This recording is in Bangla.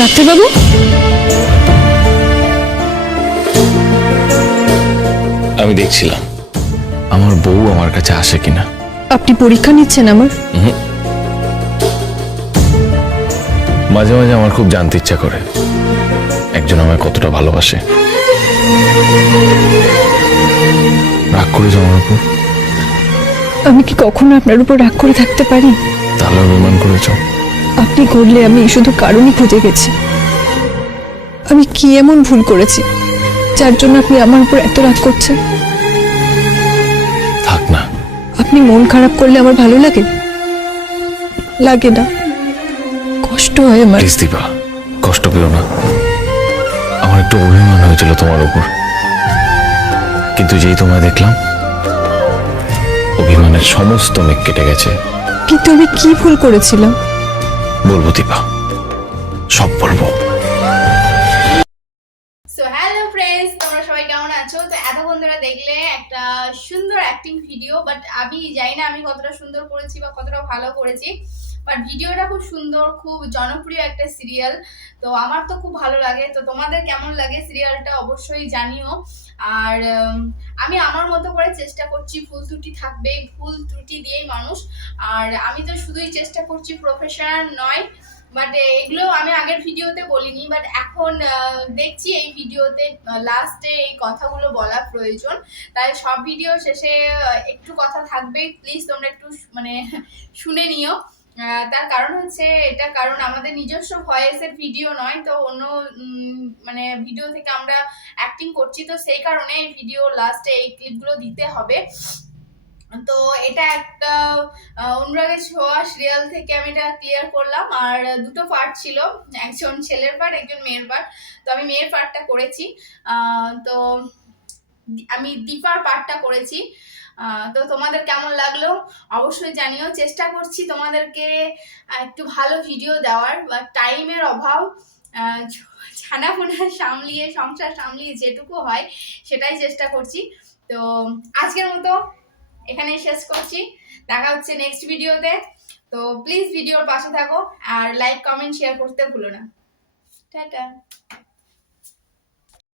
ডাক্তারবাবু? আমি দেখছিলাম। আমার বউ আমার কাছে আসে কিনা? আপনি পরীক্ষা নিচ্ছেন আমার? মাঝে মাঝে আমার খুব জানতে ইচ্ছা করে। একজন আমায় কতটা ভালোবাসে। রাগ করেছ আমার উপর? আমি কি কখনো আপনার উপর রাগ করে থাকতে পারি? তাহলে অভিমান করেছ? আপনি করলে আমি শুধু কারণই খুঁজে গেছি। আমি কি এমন ভুল করেছি যার জন্য আপনি আমার উপর এত রাগ করছেন? থাক না। আপনি মন খারাপ করলে আমার ভালো লাগে? লাগে না। কষ্ট হয় আমার। প্লিজ দীপা কষ্ট পেও না। আমার একটু অভিমান হয়েছিল তোমার উপর। কিন্তু যেই তোমায় দেখলাম অভিমানের সমস্ত মেঘ কেটে গেছে। কিন্তু আমি কি ভুল করেছিলাম? বলব দীপা, সব বলব। আছো? তো এত বন্ধুরা দেখলে একটা সুন্দর অ্যাক্টিং ভিডিও বাট আমি জানি না আমি কতটা সুন্দর করেছি বা কতটা ভালো করেছি। বাট ভিডিওটা খুব সুন্দর, খুব জনপ্রিয় একটা সিরিয়াল তো আমার তো খুব ভালো লাগে। তো তোমাদের কেমন লাগে সিরিয়ালটা অবশ্যই জানিও। আর আমি আমার মতো করে চেষ্টা করছি, ভুল ত্রুটি থাকবে, ভুল ত্রুটি দিয়েই মানুষ। আর আমি তো শুধুই চেষ্টা করছি প্রফেশনাল নয় বাট এগুলো আমি আগের ভিডিওতে বলিনি। বাট এখন দেখছি এই ভিডিওতে লাস্টে এই কথাগুলো বলা প্রয়োজন। তাই সব ভিডিও শেষে একটু কথা থাকবে। প্লিজ তোমরা একটু মানে শুনে নিও। তার কারণ হচ্ছে এটা কারণ আমাদের নিজস্ব ভয়েসের ভিডিও নয় তো অন্য মানে ভিডিও থেকে আমরা অ্যাক্টিং করছি তো সেই কারণে এই ভিডিও লাস্টে এই ক্লিপগুলো দিতে হবে। তো এটা একটা আহ, অনুরাগের ছোঁয়া সিরিয়াল থেকে আমি এটা ক্লিয়ার করলাম। আর দুটো পার্ট ছিল একজন ছেলের পার্ট একজন মেয়ের পার্ট তো আমি মেয়ের পার্টটা করেছি। তো আমি দীপার পার্টটা করেছি। তো তোমাদের কেমন লাগল? অবশ্যই জানিও, চেষ্টা করছি তোমাদেরকে একটু ভালো ভিডিও দেওয়ার, বা টাইমের অভাব ছানাপোনা সামলিয়ে, সংসার সামলিয়ে যেটুকু হয়, সেটাই চেষ্টা করছি। তো আজকের মতো এখানেই শেষ করছি। দেখা হচ্ছে নেক্সট ভিডিওতে তো। প্লিজ ভিডিওর পাশে থাকো, আর লাইক কমেন্ট শেয়ার করতে ভুলো না। টাটা।